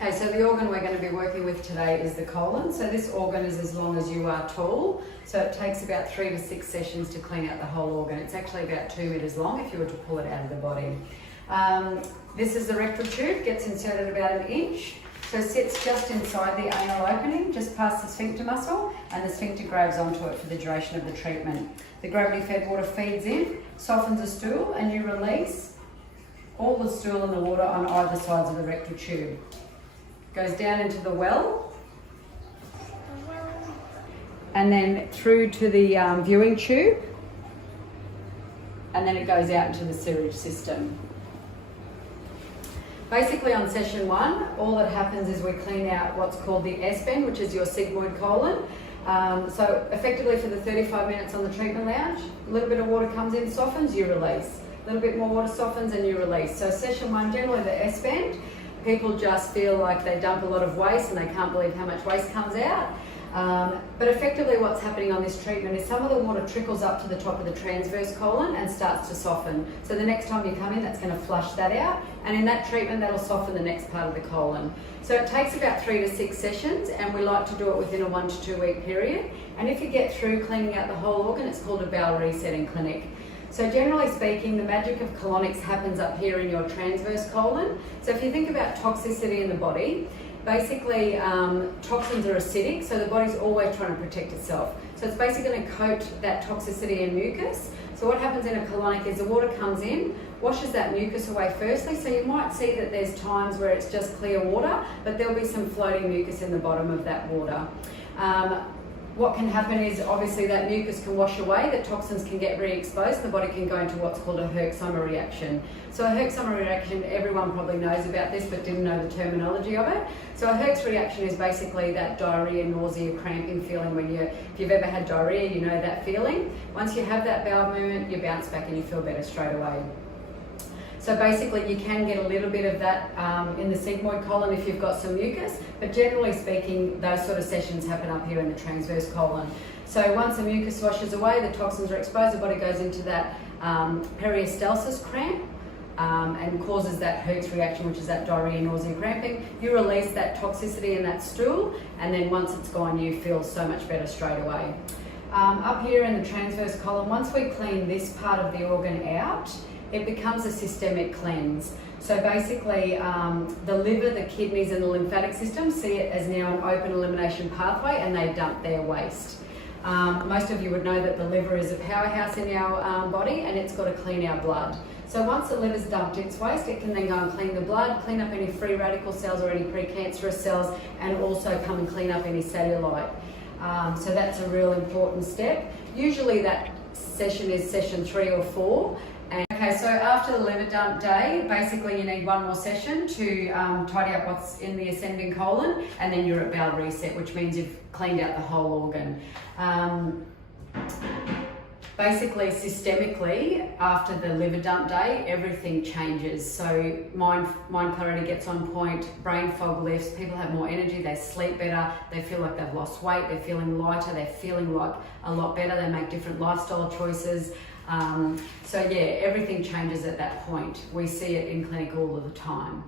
Okay, so the organ we're going to be working with today is the colon. So this organ is as long as you are tall. So it takes about 3 to 6 sessions to clean out the whole organ. It's actually about 2 meters long if you were to pull it out of the body. This is the rectal tube, gets inserted about 1 inch. So sits just inside the anal opening, just past the sphincter muscle, and the sphincter grabs onto it for the duration of the treatment. The gravity-fed water feeds in, softens the stool, and you release all the stool and the water on either sides of the rectal tube. Goes down into the well, and then through to the viewing tube, and then it goes out into the sewage system. Basically on session 1, all that happens is we clean out what's called the S-bend, which is your sigmoid colon. So effectively for the 35 minutes on the treatment lounge, a little bit of water comes in, softens, you release. A little bit more water softens and you release. So session 1, generally the S-bend, people just feel like they dump a lot of waste and they can't believe how much waste comes out. But effectively what's happening on this treatment is some of the water trickles up to the top of the transverse colon and starts to soften. So the next time you come in, that's going to flush that out, and in that treatment that'll soften the next part of the colon. So it takes about 3 to 6 sessions, and we like to do it within a 1 to 2 week period. And if you get through cleaning out the whole organ, it's called a bowel reset in clinic. So generally speaking, the magic of colonics happens up here in your transverse colon. So if you think about toxicity in the body, basically toxins are acidic, so the body's always trying to protect itself. So it's basically going to coat that toxicity in mucus. So what happens in a colonic is the water comes in, washes that mucus away firstly. So you might see that there's times where it's just clear water, but there'll be some floating mucus in the bottom of that water. What can happen is obviously that mucus can wash away, the toxins can get re-exposed, and the body can go into what's called a Herxheimer reaction. So a Herxheimer reaction, everyone probably knows about this but didn't know the terminology of it. So a Herx reaction is basically that diarrhea, nausea, cramping feeling when if you've ever had diarrhea, you know that feeling. Once you have that bowel movement, you bounce back and you feel better straight away. So basically you can get a little bit of that in the sigmoid colon if you've got some mucus, but generally speaking, those sort of sessions happen up here in the transverse colon. So once the mucus washes away, the toxins are exposed, the body goes into that peristalsis cramp and causes that Herx reaction, which is that diarrhea, nausea, cramping. You release that toxicity in that stool, and then once it's gone, you feel so much better straight away. Up here in the transverse colon, once we clean this part of the organ out, it becomes a systemic cleanse. So basically the liver, the kidneys and the lymphatic system see it as now an open elimination pathway, and they dump their waste. Most of you would know that the liver is a powerhouse in our body, and it's got to clean our blood. So once the liver's dumped its waste, it can then go and clean the blood, clean up any free radical cells or any precancerous cells, and also come and clean up any cellulite. So that's a real important step. Usually that session is session 3 or 4. Okay, so after the liver dump day, basically you need 1 more session to tidy up what's in the ascending colon, and then you're at bowel reset, which means you've cleaned out the whole organ. Basically, systemically, after the liver dump day, everything changes. So mind clarity gets on point, brain fog lifts, people have more energy, they sleep better, they feel like they've lost weight, they're feeling lighter, they're feeling like a lot better, they make different lifestyle choices. So yeah, everything changes at that point. We see it in clinic all of the time.